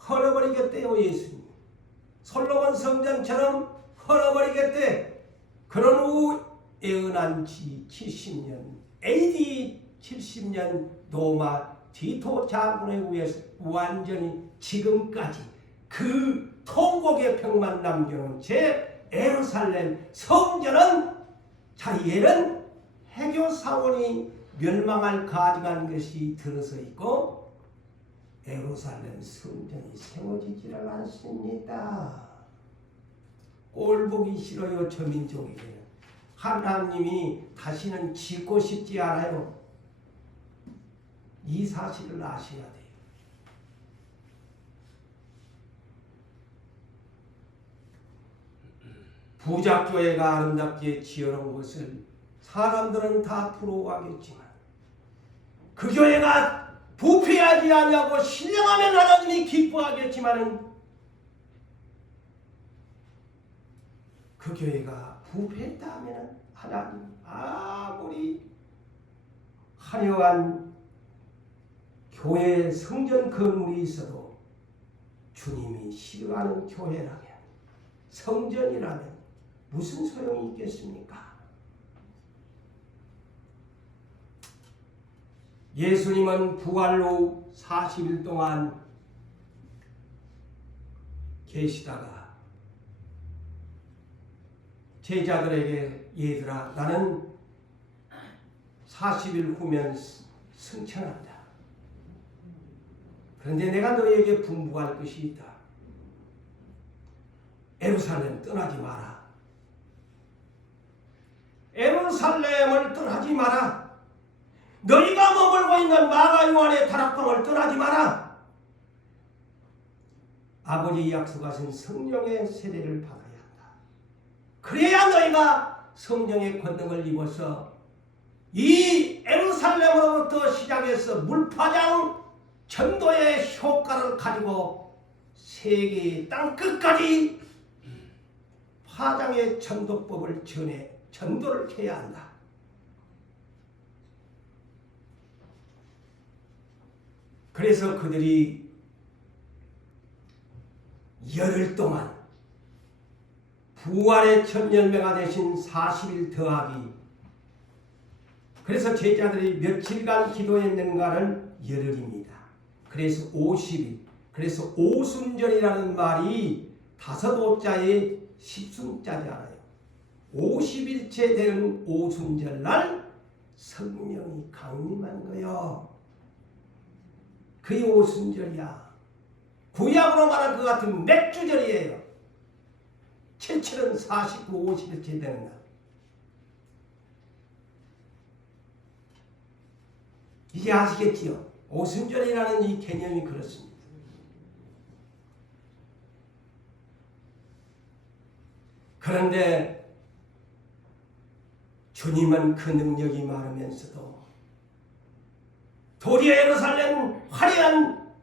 헐어버리겠대요. 예수님 솔로몬 성전처럼 헐어버리겠대. 그런 후 예언한 지 70년 AD 70년 로마 디토 장군에 의해서 완전히 지금까지 그 통곡의 평만 남겨놓은 제 예루살렘 성전은 자리에는 해교 사원이 멸망할 가져간 것이 들어서 있고 예루살렘 성전이 세워지지를 않습니다. 꼴 보기 싫어요. 저 민족에게. 하나님이 다시는 짓고 싶지 않아요. 이 사실을 아셔야 돼요. 부작교회가 아름답게 지어놓은 것을 사람들은 다 부러워하겠지만 그 교회가 부패하지 않냐고 신령하면 하나님이 기뻐하겠지만 그 교회가 부패했다 하면 하나님 아무리 화려한 교회 성전 건물이 있어도 주님이 싫어하는 교회라면, 성전이라면 무슨 소용이 있겠습니까? 예수님은 부활 후 40일 동안 계시다가 제자들에게 얘들아 나는 40일 후면 승천한다. 그런데 내가 너희에게 분부할 것이 있다. 예루살렘 떠나지 마라. 예루살렘을 떠나지 마라. 너희가 머물고 있는 마가 요한의 다락방을 떠나지 마라. 아버지의 약속하신 성령의 세례를 받아야 한다. 그래야 너희가 성령의 권능을 입어서 이 예루살렘으로부터 시작해서 물파장 전도의 효과를 가지고 세계의 땅 끝까지 파장의 전도법을 전도를 해야 한다. 그래서 그들이 열흘 동안 부활의 첫 열매가 되신 40일 더하기, 그래서 제자들이 며칠간 기도했는가는 열흘입니다. 그래서 50일, 그래서 오순절이라는 말이 5오자에 10순자잖아요. 50일째 되는 오순절 날 성령이 강림한 거요. 그게 오순절이야. 구약으로 말하는 그 같은 맥주절이에요. 77은 49, 50일째 되는 날. 이게 아시겠지요? 오순절이라는 이 개념이 그렇습니다. 그런데 주님은 그 능력이 많으면서도 도리어 예루살렘 화려한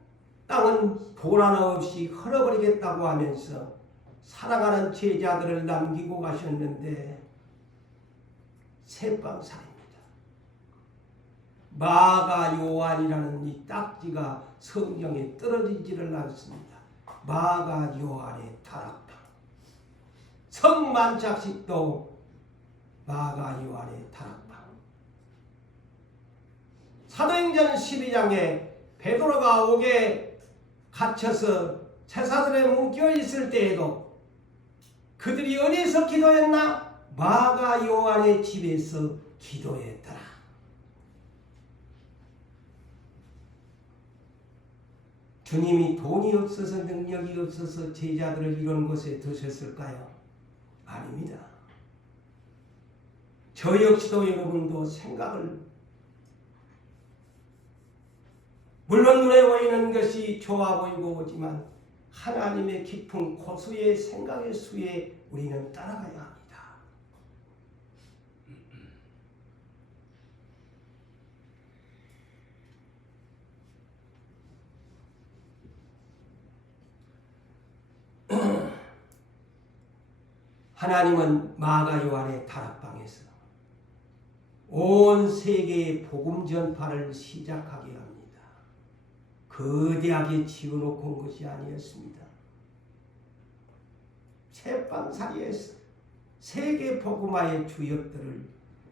땅은 돈 하나 없이 헐어버리겠다고 하면서 사랑하는 제자들을 남기고 가셨는데 새빵살입니다. 마가 요한이라는 이 딱지가 성경에 떨어지지를 않습니다. 마가 요한의 다락방. 성만찬식도 마가 요한의 다락방. 사도행전 12장에 베드로가 옥에 갇혀서 제사들에 묶여 있을 때에도 그들이 어디서 기도했나? 마가 요한의 집에서 기도했더라. 주님이 돈이 없어서 능력이 없어서 제자들을 이런 곳에 두셨을까요? 아닙니다. 저 역시도 여러분도 생각을, 물론 눈에 보이는 것이 좋아 보이고 오지만 하나님의 깊은 고수의 생각의 수에 우리는 따라가야 합니다. 하나님은 마가 요한의 다락방에서 온 세계의 복음 전파를 시작하게 합니다. 거대하게 지어놓고 온 것이 아니었습니다. 새빵살이에서 세계 복음화의 주역들을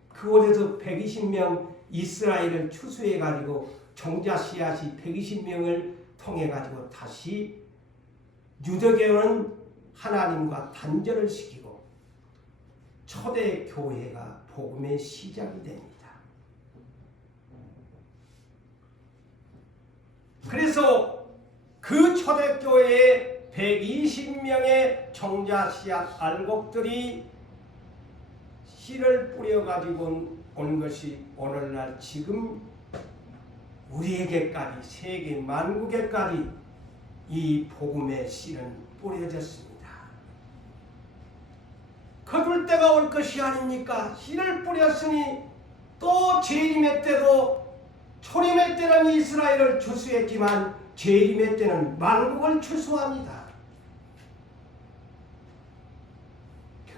그곳에서 120명 이스라엘을 추수해가지고 종자 씨앗이 120명을 통해가지고 다시 유대교는 하나님과 단절을 시키고 초대 교회가 복음의 시작이 됩니다. 그래서 그 초대 교회에 120명의 종자 씨앗 알곡들이 씨를 뿌려가지고 온 것이 오늘날 지금 우리에게까지 세계 만국에까지 이 복음의 씨는 뿌려졌습니다. 거둘 때가 올 것이 아닙니까? 씨를 뿌렸으니 또 재림의 때도, 초림의 때는 이스라엘을 추수했지만 재림의 때는 만국을 추수합니다.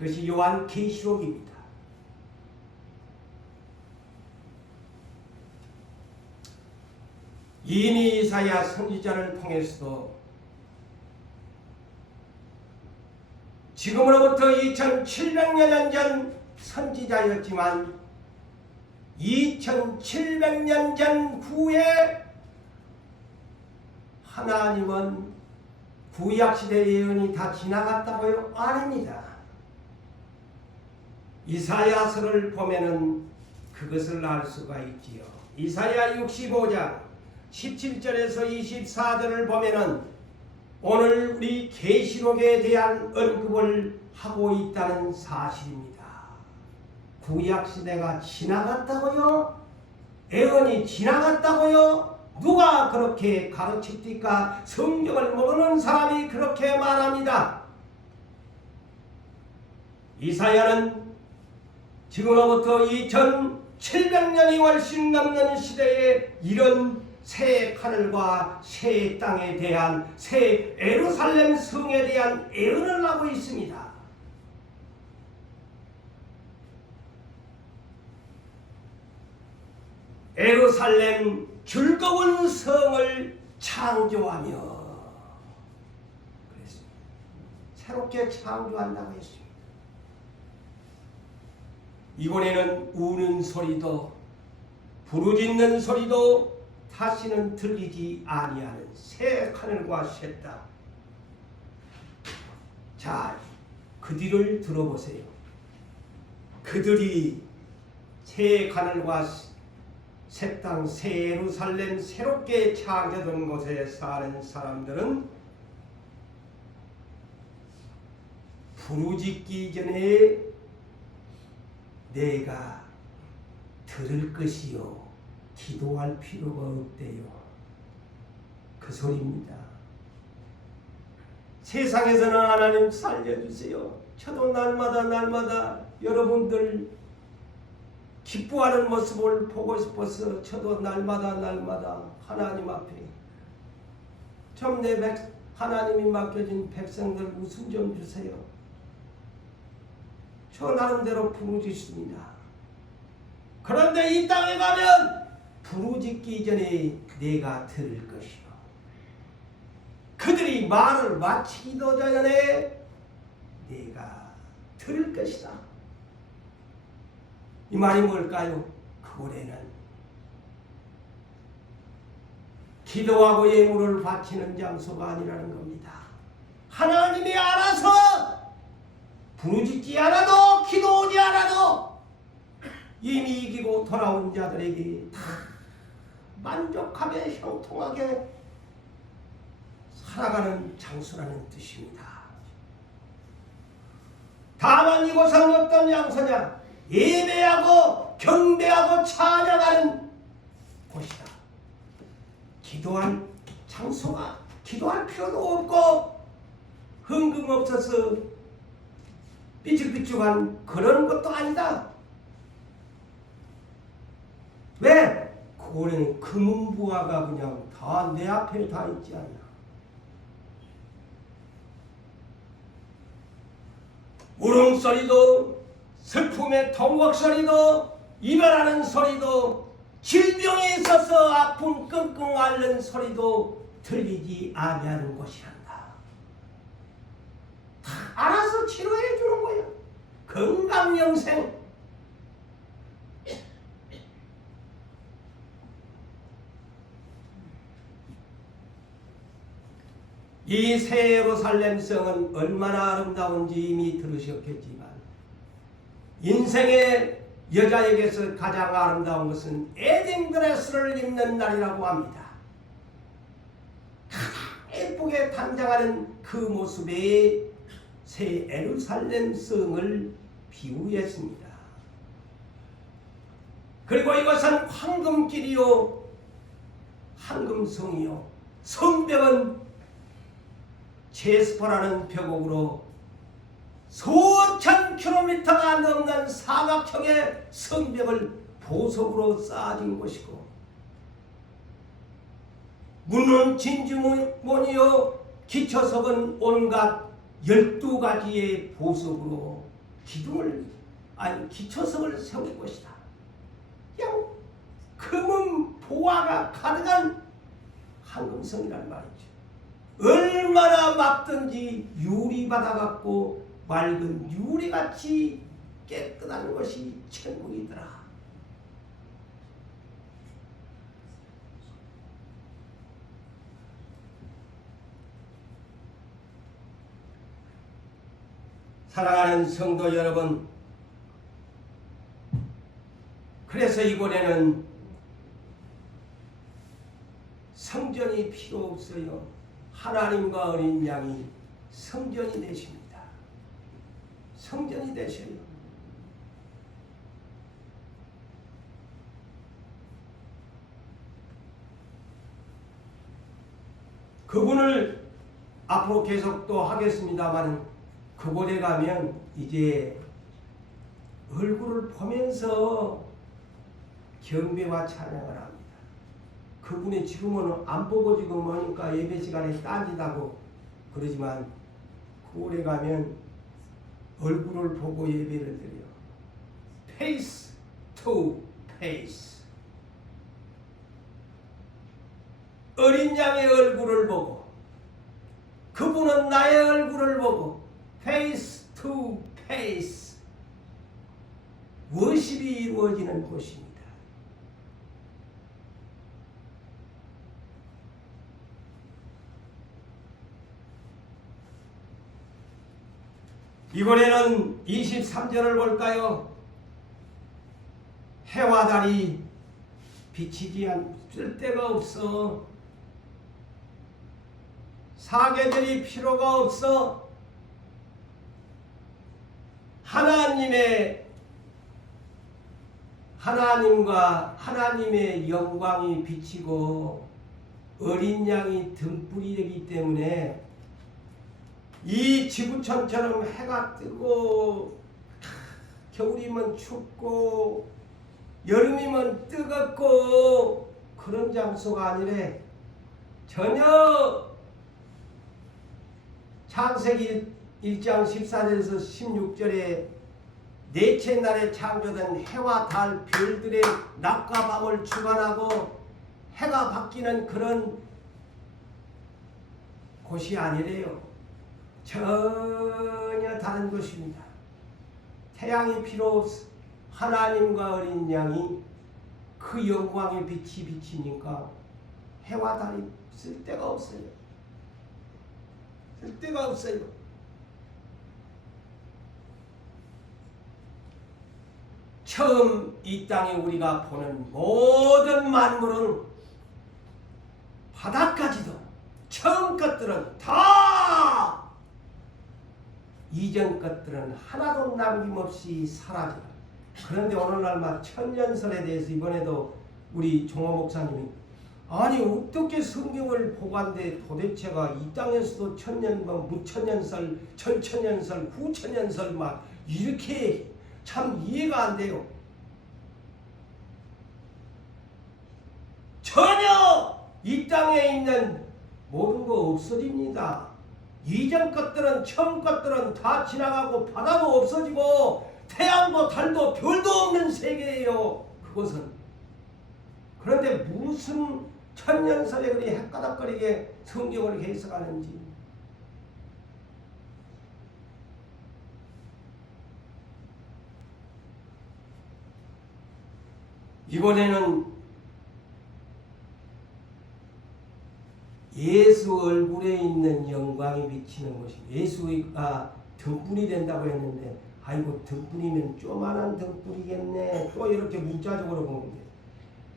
그것이 요한계시록입니다. 이미 이사야 선지자를 통해서도 지금으로부터 2700년 전 선지자였지만 2700년 전 후에 하나님은 구약시대 예언이 다 지나갔다고요? 아닙니다. 이사야서를 보면은 그것을 알 수가 있지요. 이사야 65장 17절에서 24절을 보면은 오늘 우리 계시록에 대한 언급을 하고 있다는 사실입니다. 구약시대가 지나갔다고요? 예언이 지나갔다고요? 누가 그렇게 가르칩니까? 성경을 모르는 사람이 그렇게 말합니다. 이사야는 지금으로부터 2700년이 훨씬 넘는 시대에 이런 새 하늘과 새 땅에 대한 새 예루살렘 성에 대한 예언을 하고 있습니다. 예루살렘 즐거운 성을 창조하며 그랬습니다. 새롭게 창조한다고 했습니다. 이번에는 우는 소리도 부르짖는 소리도 다시는 들리지 아니하는 새 하늘과 새 땅. 자, 그 뒤를 들어보세요. 그들이 새 하늘과 새 땅, 새 예루살렘 새롭게 창조된 곳에 사는 사람들은 부르짖기 전에 내가 들을 것이요 기도할 필요가 없대요. 그 소리입니다. 세상에서는 하나님 살려주세요. 저도 날마다 여러분들 기뻐하는 모습을 보고 싶어서 저도 날마다 하나님 앞에 좀 내 하나님이 맡겨진 백성들 웃음 좀 주세요. 저 나름대로 부르짖습니다. 그런데 이 땅에 가면 부르짖기 전에 내가 들을 것이요. 그들이 말을 마치기도 전에 내가 들을 것이다. 이 말이 뭘까요? 그곳에는 기도하고 예물을 바치는 장소가 아니라는 겁니다. 하나님이 알아서 부르짖지 않아도 기도하지 않아도 이미 이기고 돌아온 자들에게 다 만족하게 형통하게 살아가는 장소라는 뜻입니다. 다만 이곳은 어떤 장소냐? 예배하고 경배하고 찬양하는 곳이다. 기도할 장소가 기도할 필요도 없고 흥금 없어서 삐죽삐죽한 그런 것도 아니다. 왜? 그거는 금은부화가 그냥 다 내 앞에 다 있지 않나. 울음소리도 슬픔의 통곡소리도 이별하는 소리도 질병에 있어서 아픔 끙끙 앓는 소리도 들리지 아니하는 곳이란다. 다 알아서 치료해 주는 거야. 건강영생. 이 새 예루살렘 성은 얼마나 아름다운지 이미 들으셨겠지만 인생의 여자에게서 가장 아름다운 것은 에딩드레스를 입는 날이라고 합니다. 가장 예쁘게 단장하는 그 모습에 새 예루살렘 성을 비유했습니다. 그리고 이것은 황금길이요 황금성이요 성벽은 제스퍼라는 벽옥으로 수천 킬로미터가 넘는 사각형의 성벽을 보석으로 쌓아진 것이고 문은 진주문이요 기초석은 온갖 12가지의 보석으로 기초성을 세울 것이다. 그냥 금은 보화가 가득한 황금성이란 말이죠. 얼마나 막든지 유리 받아갖고 맑은 유리같이 깨끗한 것이 천국이더라. 사랑하는 성도 여러분, 그래서 이번에는 성전이 필요 없어요. 하나님과 어린 양이 성전이 되십니다. 성전이 되셔요. 그분을 앞으로 계속 또 하겠습니다만, 그곳에 가면 이제 얼굴을 보면서 경배와 찬양을 합니다. 그분이 지금은 안 보고 지금 오니까 예배 시간에 딴짓하고 그러지만, 그곳에 가면 얼굴을 보고 예배를 드려요. 페이스 투 페이스. 어린 양의 얼굴을 보고, 그분은 나의 얼굴을 보고, 페이스 투 페이스 워십이 이루어지는 곳입니다. 이번에는 23절을 볼까요? 해와 달이 비치지 않을 데가 없어. 사계절이 필요가 없어. 하나님과 하나님의 영광이 비치고 어린 양이 등불이 되기 때문에 이 지구촌처럼 해가 뜨고 겨울이면 춥고 여름이면 뜨겁고 그런 장소가 아니래. 전혀 창세기 1장 14절에서 16절에 넷째 날에 창조된 해와 달, 별들의 낮과 밤을 주관하고 해가 바뀌는 그런 곳이 아니래요. 전혀 다른 것입니다. 태양이 필요 없어. 하나님과 어린 양이 그 영광의 빛이 비치니까 해와 달이 쓸데가 없어요. 쓸데가 없어요. 처음 이 땅에 우리가 보는 모든 만물은 바다까지도 처음 것들은 다 이전 것들은 하나도 남김없이 사라져. 그런데 오늘날만 천년설에 대해서 이번에도 우리 종호 목사님이 아니 어떻게 성경을 보관돼 도대체가 이 땅에서도 천년번 무천년설, 천천년설, 후천년설 막 이렇게 참 이해가 안 돼요. 전혀 이 땅에 있는 모든 거 없어집니다. 이전 것들은 처음 것들은 다 지나가고 바다도 없어지고 태양도 달도 별도 없는 세계예요. 그것은. 그런데 무슨 천년설에 그리 헷가닥거리게 성경을 해석하는지. 이번에는 예수 얼굴에 있는 영광이 비치는 것입니다. 예수가 등불이 된다고 했는데 아이고 등불이면 조만한 등불이겠네. 또 이렇게 문자적으로 보는데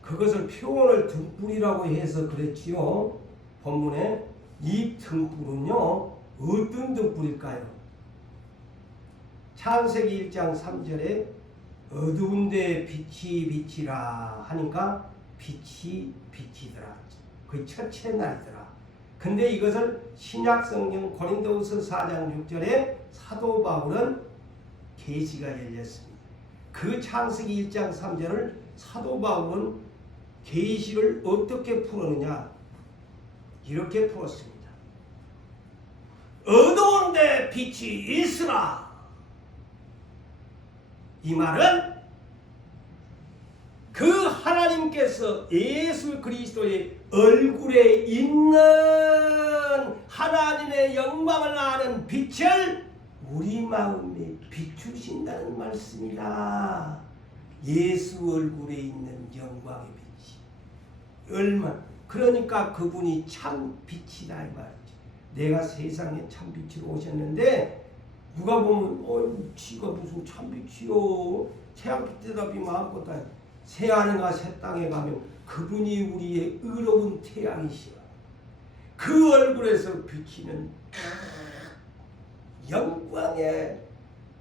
그것을 표현을 등불이라고 해서 그랬지요. 본문에 이 등불은요 어떤 등불일까요? 창세기 1장 3절에 어두운 데 빛이 비치라 하니까 빛이 비치더라. 그 첫째 날이더라. 근데 이것을 신약성경 고린도후서 4장 6절에 사도 바울은 계시가 열렸습니다. 그 창세기 1장 3절을 사도 바울은 계시를 어떻게 풀었느냐? 이렇게 풀었습니다. 어두운 데 빛이 있으라. 이 말은 그 하나님께서 예수 그리스도의 얼굴에 있는 하나님의 영광을 아는 빛을 우리 마음에 비추신다는 말씀이다. 예수 얼굴에 있는 영광의 빛이 얼마나, 그러니까 그분이 참 빛이다 이 말이죠. 내가 세상에 참 빛으로 오셨는데 누가 보면 지가 무슨 참 빛이요, 태양빛 대답이 마음껏 다 새하늘과 새 땅에 가면 그분이 우리의 의로운 태양이시여. 그 얼굴에서 비치는 영광의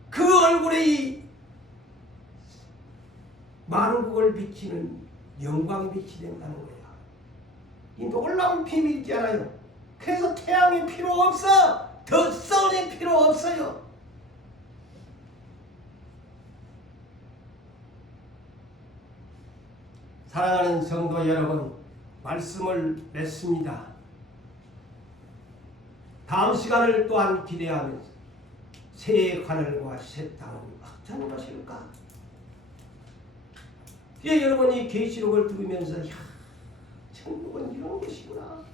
그 얼굴에 이 만국을 비치는 영광이 빛이 된다는 거야. 이 놀라운 비밀이잖아요. 그래서 태양이 필요 없어. 더 선이 필요 없어요. 사랑하는 성도 여러분, 말씀을 맺습니다. 다음 시간을 또한 기대하면서 새 하늘과 새 땅은 어떤 것일까? 예, 여러분이 계시록을 들으면서 야, 천국은 이런 것이구나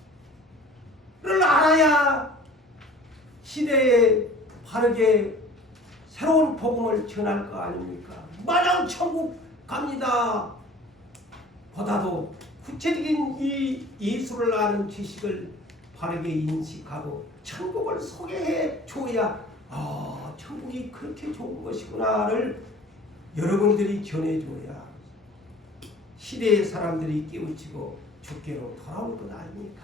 를 알아야 시대에 바르게 새로운 복음을 전할 거 아닙니까? 마냥 천국 갑니다 보다도 구체적인 이 예수를 아는 지식을 바르게 인식하고 천국을 소개해 줘야 천국이 그렇게 좋은 것이구나를 여러분들이 전해줘야 시대의 사람들이 깨우치고 주께로 돌아올 것 아닙니까?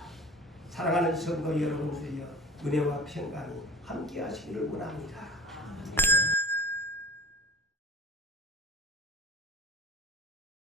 사랑하는 성도 여러분들이여, 은혜와 평강이 함께 하시기를 원합니다.